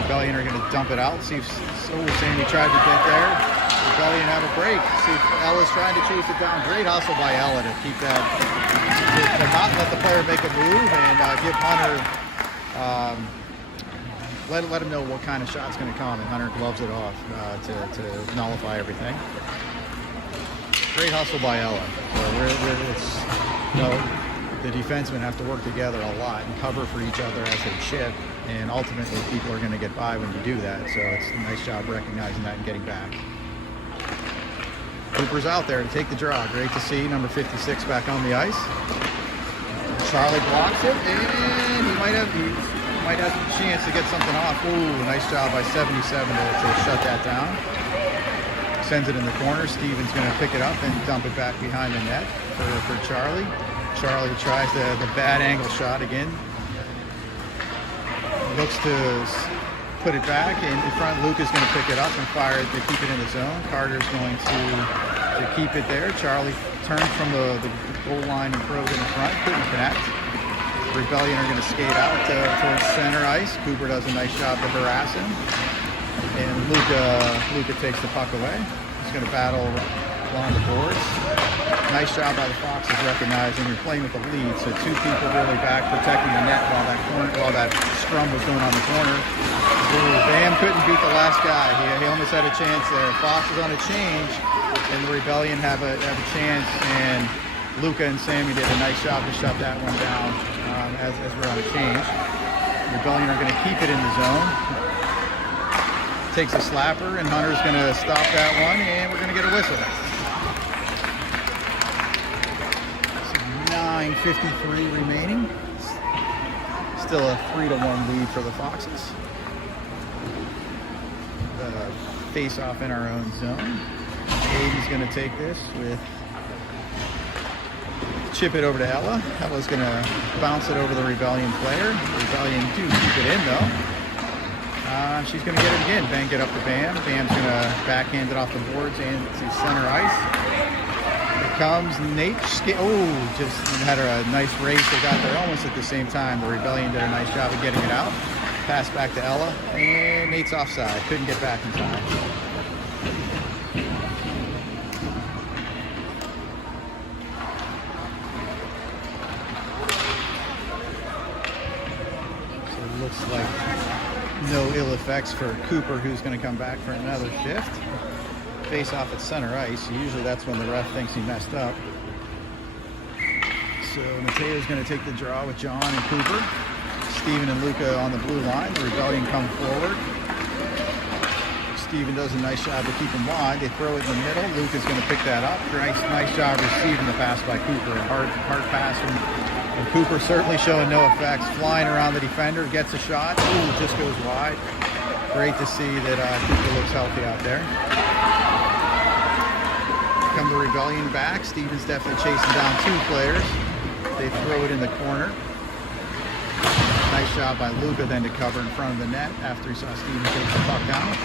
Rebellion are going to dump it out. See if Sammy tried to get there. Rebellion have a break. See if Ella's trying to chase it down. Great hustle by Ella to keep that, to not let the player make a move and give Hunter, let him know what kind of shot's going to come, and Hunter gloves it off to nullify everything. Great hustle by Ella. So the defensemen have to work together a lot and cover for each other as they chip, and ultimately people are going to get by when you do that. So it's a nice job recognizing that and getting back. Cooper's out there to take the draw. Great to see number 56 back on the ice. Charlie blocks it, and he might have a chance to get something off. Ooh, nice job by 77 to shut that down. Sends it in the corner. Steven's going to pick it up and dump it back behind the net for Charlie. Charlie tries the bad angle shot again. Looks to put it back in front. Luca's going to pick it up and fire it to keep it in the zone. Carter's going to keep it there. Charlie turned from the goal line and throws it in front. Couldn't connect. Rebellion are going to skate out towards center ice. Cooper does a nice job to harass him. And Luca takes the puck away. He's going to battle along the boards. Nice job by the Foxes recognizing you're playing with the lead. So two people really back protecting the net while that scrum was going on the corner. Ooh, Bam couldn't beat the last guy. He almost had a chance there. Foxes on a change, and the Rebellion have a chance. And Luca and Sammy did a nice job to shut that one down as we're on a change. Rebellion are going to keep it in the zone. Takes a slapper, and Hunter's going to stop that one, and we're going to get a whistle. 9:53 remaining. Still a 3-1 lead for the Foxes. Face off in our own zone. Aiden's going to take this with chip it over to Ella. Ella's going to bounce it over the Rebellion player. The Rebellion do keep it in though. She's going to get it again. Bank it up to Bam. Bam's going to backhand it off the boards and to center ice. Here comes Nate. Just had a nice race. They got there almost at the same time. The Rebellion did a nice job of getting it out. Pass back to Ella. And Nate's offside. Couldn't get back in time. So it looks like no ill effects for Cooper, who's going to come back for another shift. Face off at center ice. Usually that's when the ref thinks he messed up. So Mateo's going to take the draw with John and Cooper. Steven and Luca on the blue line. The Rebellion come forward. Steven does a nice job to keep him wide. They throw it in the middle. Luca's going to pick that up. Nice job receiving the pass by Cooper. A hard pass and Cooper certainly showing no effects. Flying around the defender, gets a shot. Ooh, just goes wide. Great to see that Cooper looks healthy out there. Come the Rebellion back. Steven's definitely chasing down two players. They throw it in the corner. Nice job by Luca then to cover in front of the net after he saw Steven take the puck down.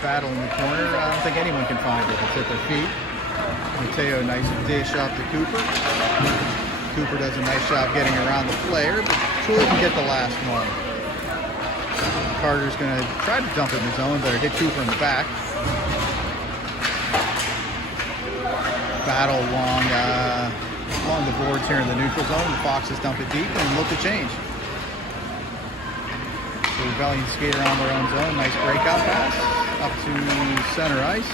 Battle in the corner. I don't think anyone can find it. It's at their feet. Mateo, nice dish up to Cooper. Cooper does a nice job getting around the player, but couldn't get the last one. Carter's going to try to dump it in his own, but it hit Cooper in the back. Battle along the boards here in the neutral zone. The Foxes dump it deep and look to change. The Rebellion skate around their own zone. Nice breakout pass up to center ice.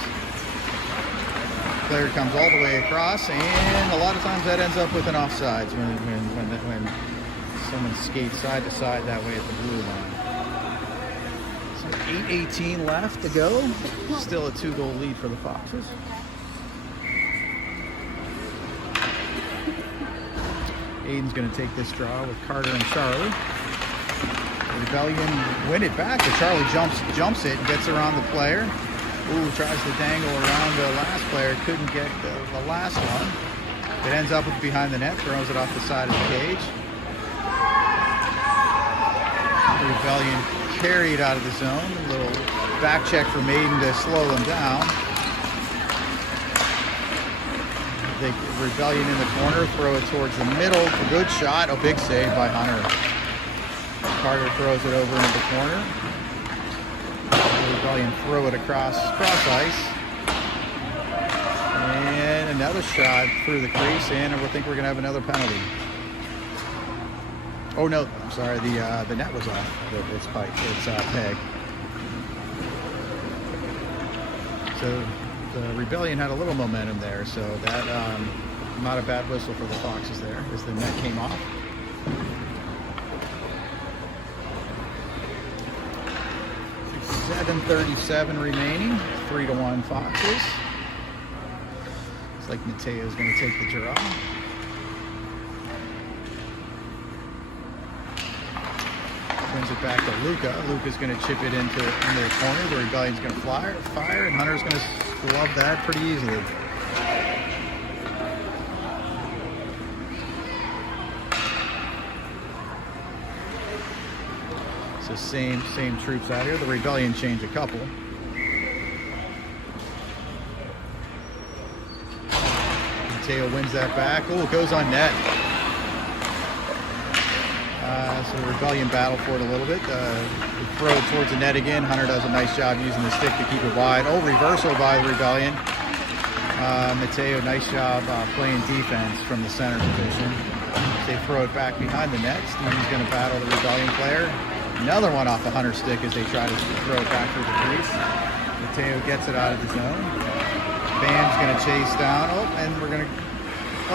Player comes all the way across, and a lot of times that ends up with an offsides when someone skates side to side that way at the blue line. So 8:18 left to go. Still a 2-goal lead for the Foxes. Aiden's going to take this draw with Carter and Charlie. The Rebellion win it back, but Charlie jumps it and gets around the player. Ooh, tries to dangle around the last player. Couldn't get the last one. It ends up with behind the net. Throws it off the side of the cage. The Rebellion carried out of the zone. A little back check from Aiden to slow them down. The Rebellion in the corner. Throw it towards the middle. A good shot. A big save by Hunter. Carter throws it over into the corner. Rebellion throw it across ice. And another shot through the crease, and I think we're going to have another penalty. Oh no, I'm sorry, the net was off. It's peg. So the Rebellion had a little momentum there, so that not a bad whistle for the Foxes there as the net came off. 7:37 remaining. 3-1 Foxes. Looks like Mateo's going to take the draw. Brings it back to Luca. Luca's going to chip it into the corner. The Rebellion's going to fire, and Hunter's going to glove that pretty easily. So same troops out here. The Rebellion change a couple. Mateo wins that back. Oh, it goes on net. So the Rebellion battle for it a little bit. They throw it towards the net again. Hunter does a nice job using the stick to keep it wide. Oh, reversal by the Rebellion. Mateo, nice job playing defense from the center position. They throw it back behind the net. Steven's going to battle the Rebellion player. Another one off the Hunter stick as they try to throw it back through the crease. Mateo gets it out of the zone. Bam's going to chase down. Oh, and we're going to...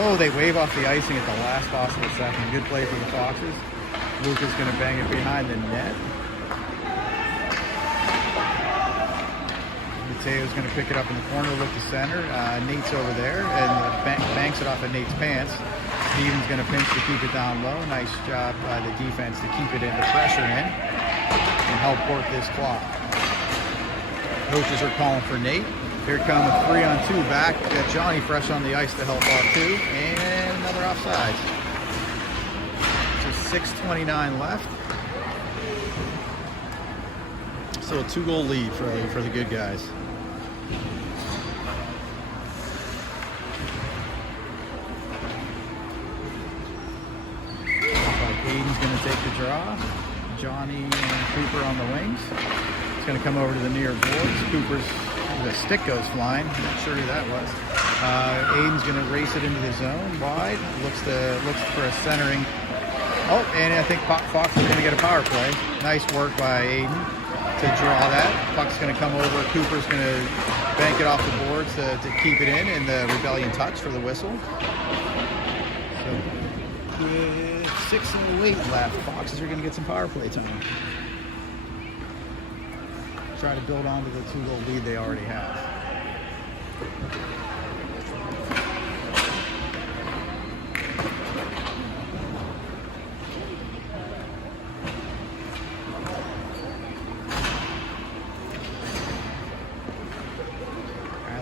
Oh, they wave off the icing at the last possible second. Good play for the Foxes. Luca's going to bang it behind the net. Mateo's going to pick it up in the corner, look to center. Nate's over there and banks it off of Nate's pants. Steven's going to pinch to keep it down low. Nice job by the defense to keep it in, the pressure in, and help work this clock. Coaches are calling for Nate. Here comes a 3-on-2 back. Got Johnny fresh on the ice to help out too, and another offside. So 6:29 left. So a 2-goal lead for the good guys. Aiden's going to take the draw. Johnny and Cooper on the wings. It's going to come over to the near boards. Cooper's the stick goes flying. Not sure who that was. Aiden's going to race it into the zone wide. Looks for a centering. Oh, and I think Fox is going to get a power play. Nice work by Aiden to draw that. Puck's going to come over. Cooper's going to bank it off the boards to keep it in, and the Rebellion touch for the whistle. So with 6:08 left, Foxes are going to get some power play time. Try to build onto the 2-goal lead they already have.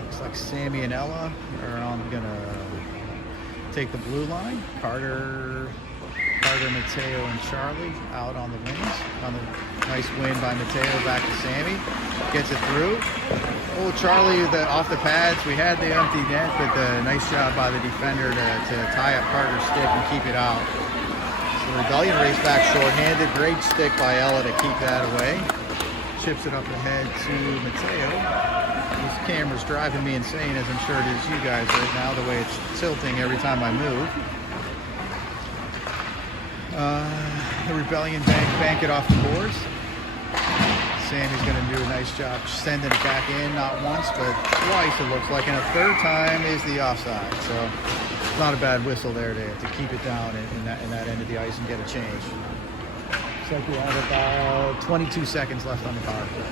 Looks like Sammy and Ella are gonna take the blue line. Carter, Mateo, and Charlie out on the wings. On the nice win by Mateo back to Sammy. Gets it through. Oh, Charlie off the pads. We had the empty net, but the nice job by the defender to tie up Carter's stick and keep it out. So the Rebellion race back shorthanded. Great stick by Ella to keep that away. Chips it up ahead to Mateo. This camera's driving me insane, as I'm sure it is you guys right now, the way it's tilting every time I move. The Rebellion bank it off the boards. Sammy's going to do a nice job sending it back in, not once, but twice it looks like, and a third time is the offside. So it's not a bad whistle there to keep it down in that end of the ice and get a change. Looks like we have about 22 seconds left on the power play.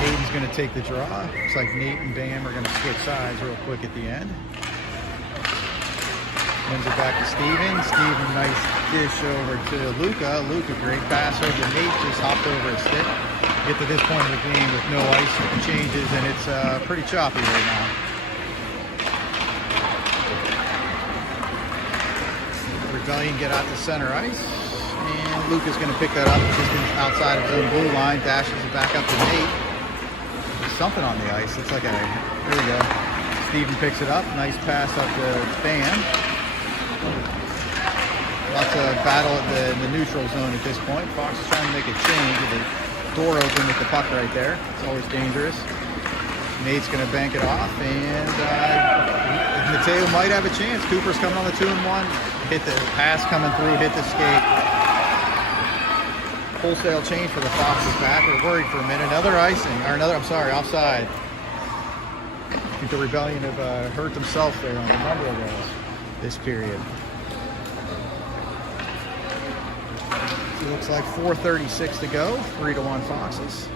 Aiden's going to take the draw. Looks like Nate and Bam are going to switch sides real quick at the end. Wins it back to Steven. Steven, nice dish over to Luca. Luca, great pass over to Nate. Just hopped over a stick. Get to this point of the game with no ice changes, and it's pretty choppy right now. Rebellion get out to center ice. And Luca's going to pick that up just outside of the blue line. Dashes it back up to Nate. There's something on the ice. It's like a... There we go. Steven picks it up. Nice pass up to Bam. Lots of battle at the neutral zone at this point. Fox is trying to make a change with the door open with the puck right there. It's always dangerous. Nate's going to bank it off, and Mateo might have a chance. Cooper's coming on the 2-and-1. Hit the pass coming through, hit the skate. Wholesale change for the Foxes back. We're worried for a minute. Another icing, or another, I'm sorry, offside. I think the Rebellion have hurt themselves there on a number of those this period. It looks like 4:36 to go. 3-1 Foxes.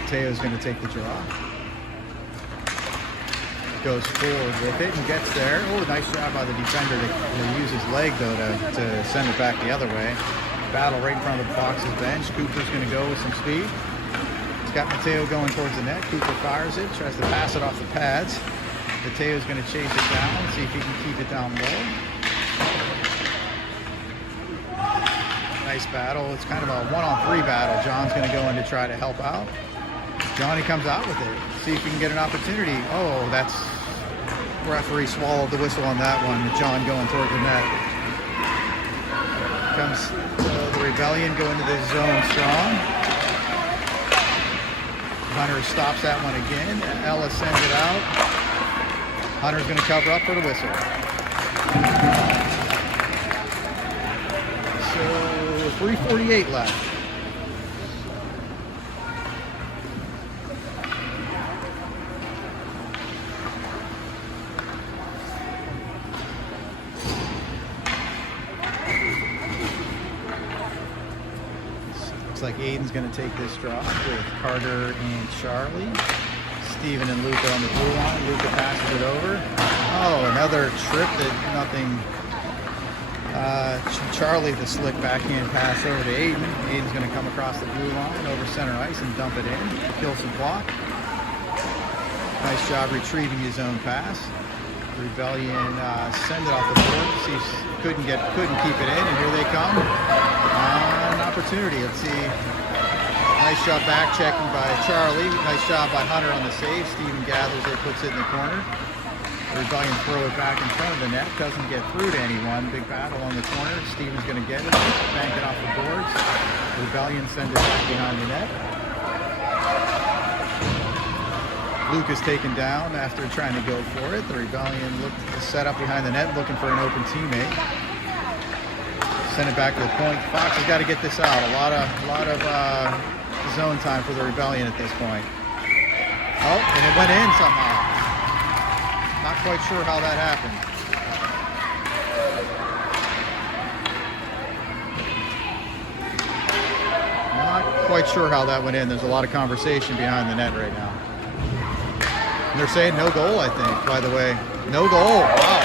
Mateo's going to take the draw. Goes forward with it and gets there. Oh, nice job by the defender to use his leg, though, to send it back the other way. battle right in front of the Box's bench. Cooper's going to go with some speed. He's got Mateo going towards the net. Cooper fires it, tries to pass it off the pads. Mateo's going to chase it down, see if he can keep it down low. Nice battle. It's kind of a 1-on-3 battle. John's going to go in to try to help out. Johnny comes out with it. See if he can get an opportunity. Oh, that's... Referee swallowed the whistle on that one with John going toward the net. Comes the Rebellion, go into the zone strong. Hunter stops that one again. Ellis sends it out. Hunter's going to cover up for the whistle. So 3:48 left. Like Aiden's going to take this drop with Carter and Charlie. Steven and Luca on the blue line. Luca passes it over. Oh, another trip that nothing. Charlie, the slick backhand pass over to Aiden. Aiden's going to come across the blue line over center ice and dump it in. Kill some block. Nice job retrieving his own pass. Rebellion send it off the board. See, couldn't keep it in, and here they come. An opportunity. Let's see. Nice job back checking by Charlie. Nice job by Hunter on the save. Steven gathers it, puts it in the corner. Rebellion throw it back in front of the net. Doesn't get through to anyone. Big battle on the corner. Steven's going to get it. Bank it off the boards. Rebellion sends it back behind the net. Luke is taken down after trying to go for it. The Rebellion looked set up behind the net, looking for an open teammate. Send it back to the point. Fox has got to get this out. A lot of zone time for the Rebellion at this point. Oh, and it went in somehow. Not quite sure how that happened. Not quite sure how that went in. There's a lot of conversation behind the net right now. And they're saying no goal, I think, by the way. No goal. Wow.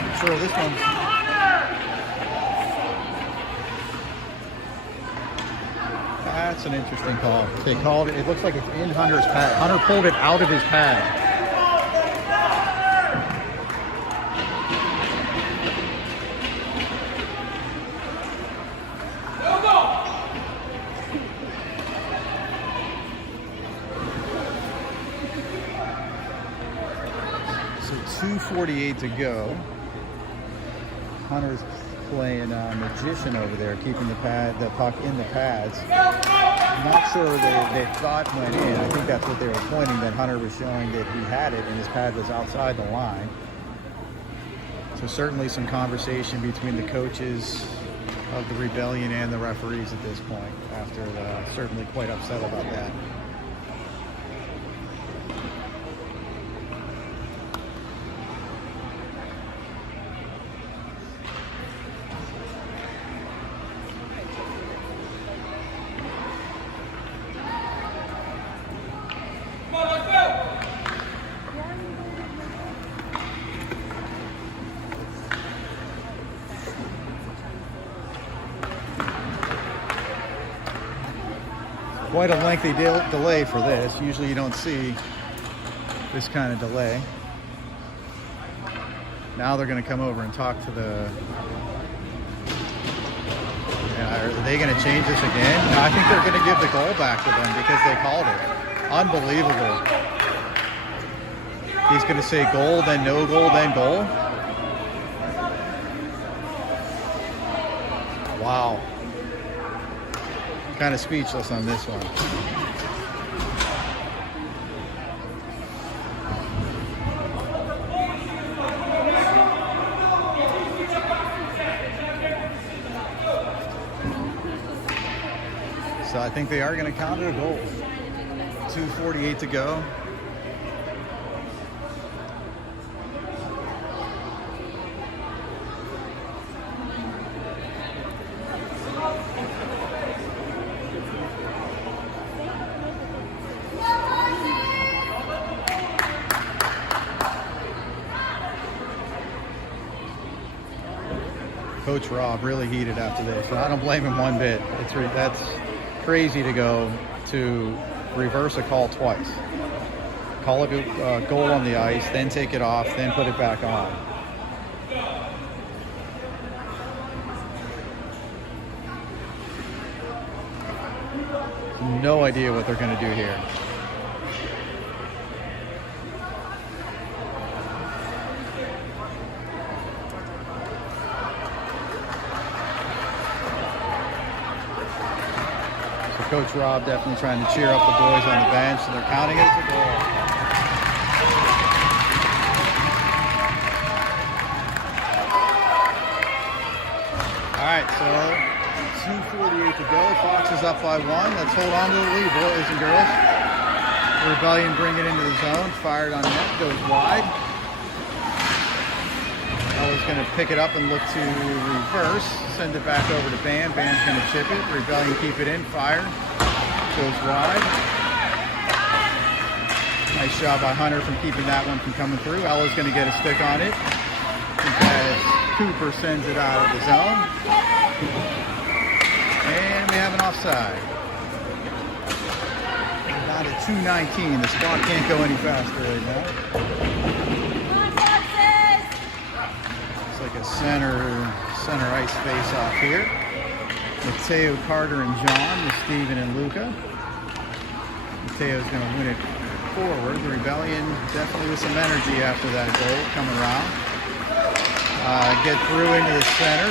I'm sure this one. That's an interesting call. They called it. It looks like it's in Hunter's pad. Hunter pulled it out of his pad. So 2:48 to go. Hunter's playing magician over there, keeping the puck in the pads. I'm not sure they thought went in. I think that's what they were pointing, that Hunter was showing that he had it and his pad was outside the line. So certainly some conversation between the coaches of the Rebellion and the referees at this point, after certainly quite upset about that. Quite a lengthy delay for this. Usually you don't see this kind of delay. Now they're going to come over and talk to the... Yeah, are they going to change this again? No, I think they're going to give the goal back to them because they called it. Unbelievable. He's going to say goal, then no goal, then goal. Wow. Kind of speechless on this one. So I think they are going to count it a goal. 2:48 to go. Coach Rob really heated after this, and I don't blame him one bit. That's crazy to go to reverse a call twice. Call a goal on the ice, then take it off, then put it back on. No idea what they're going to do here. So Coach Rob definitely trying to cheer up the boys on the bench, and they're counting it as a goal. All right, so 2:48 to go. Fox is up by 1. Let's hold on to the lead, boys and girls. Rebellion bring it into the zone. Fired on net, goes wide. Ella's going to pick it up and look to reverse. Send it back over to Bam. Bam's going to chip it. Rebellion keep it in. Fire. Goes wide. Nice job by Hunter from keeping that one from coming through. Ella's going to get a stick on it. As Cooper sends it out of the zone. And we have an offside. About at 2:19. The squad can't go any faster right now. It's like a center ice face off here. Mateo, Carter, and John with Steven and Luca. Mateo's going to win it forward. The Rebellion definitely with some energy after that goal coming around. Get through into the center.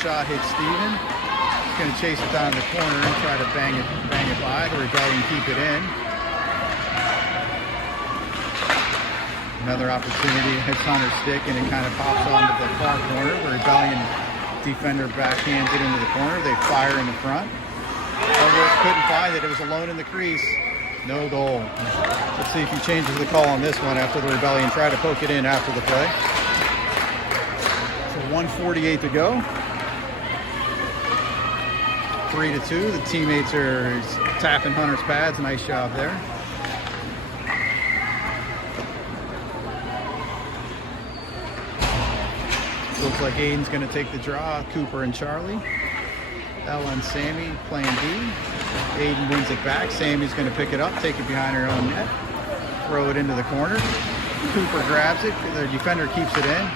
Shot hits Steven. He's going to chase it down the corner and try to bang it by. The Rebellion keep it in. Another opportunity hits Hunter's stick and it kind of pops onto the far corner. The Rebellion defender backhands it into the corner. They fire in the front. Edwards couldn't find it. It was alone in the crease. No goal. Let's see if he changes the call on this one after the Rebellion tried to poke it in after the play. So 1:48 to go. 3-2. The teammates are tapping Hunter's pads. Nice job there. Looks like Aiden's going to take the draw. Cooper and Charlie. Ella and Sammy playing D. Aiden wins it back. Sammy's going to pick it up, take it behind her own net, throw it into the corner. Cooper grabs it. The defender keeps it in.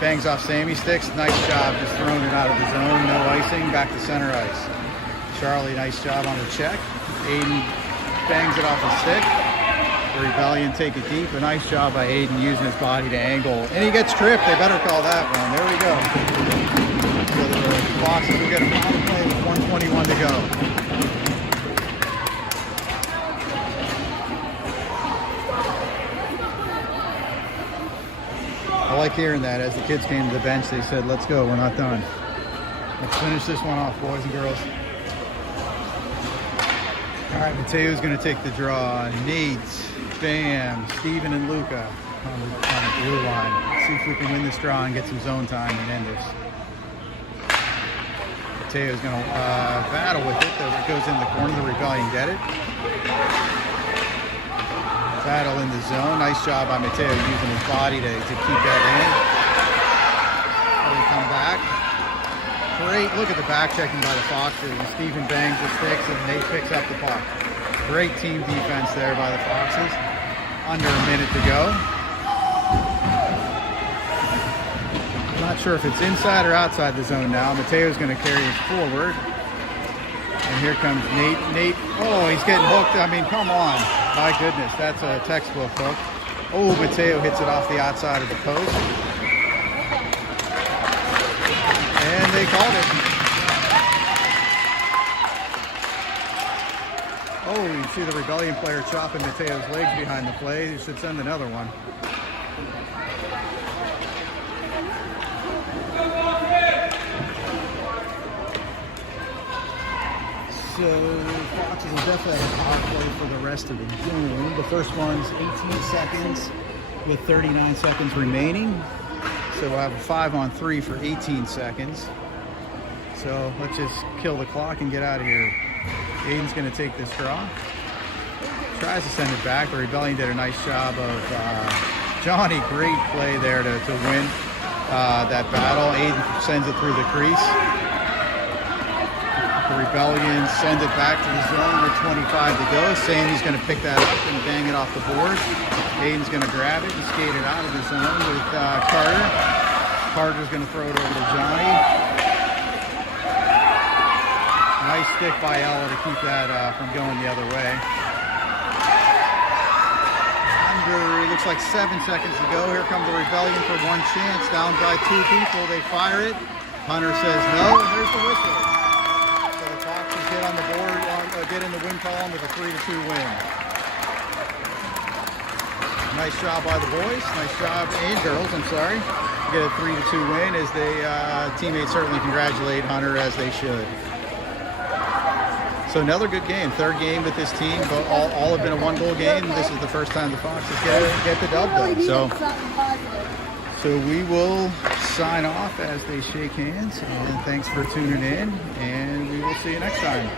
Bangs off Sammy's sticks. Nice job just throwing it out of the zone. No icing. Back to center ice. Charlie, nice job on the check. Aiden bangs it off his stick. The Rebellion take it deep. A nice job by Aiden using his body to angle. And he gets tripped. They better call that one. There we go. So the Foxes will get a final play with 1:21 to go. I like hearing that. As the kids came to the bench, they said, let's go. We're not done. Let's finish this one off, boys and girls. All right, Mateo's going to take the draw. Nate, Bam, Steven, and Luca on the blue line. Let's see if we can win this draw and get some zone time and end this. Mateo's going to battle with it. It goes in the corner. The Rebellion get it. Battle in the zone. Nice job by Mateo using his body to keep that in. They come back. Great. Look at the back checking by the Foxes. Steven bangs the sticks and Nate picks up the puck. Great team defense there by the Foxes. Under a minute to go. I'm not sure if it's inside or outside the zone now. Mateo's going to carry it forward. And here comes Nate. Nate, oh, he's getting hooked. I mean, come on. My goodness, that's a textbook hook. Oh, Mateo hits it off the outside of the post. And they called it. Oh, you see the Rebellion player chopping Mateo's legs behind the play. He should send another one. So Foxes will definitely have a power play for the rest of the game. The first one's 18 seconds with 39 seconds remaining. So we'll have a 5-on-3 for 18 seconds. So let's just kill the clock and get out of here. Aiden's going to take this draw. Tries to send it back. The Rebellion did a nice job of Johnny. Great play there to win. that battle. Aiden sends it through the crease. The Rebellion send it back to the zone with 25 to go. Sammy's going to pick that up and bang it off the board. Aiden's going to grab it and skate it out of the zone with Carter. Carter's going to throw it over to Johnny. Nice stick by Ella to keep that from going the other way. It looks like 7 seconds to go. Here come the Rebellion for one chance. Down by 2 people. They fire it. Hunter says no, and there's the whistle. So the Foxes get on the board, get in the win column with a 3-2 win. Nice job by the boys. Nice job, and girls, I'm sorry. Get a 3-2 win as they teammates certainly congratulate Hunter as they should. So another good game, third game with this team, but all have been a 1-goal game. This is the first time the Foxes get the dub though. So we will sign off as they shake hands, and thanks for tuning in, and we will see you next time.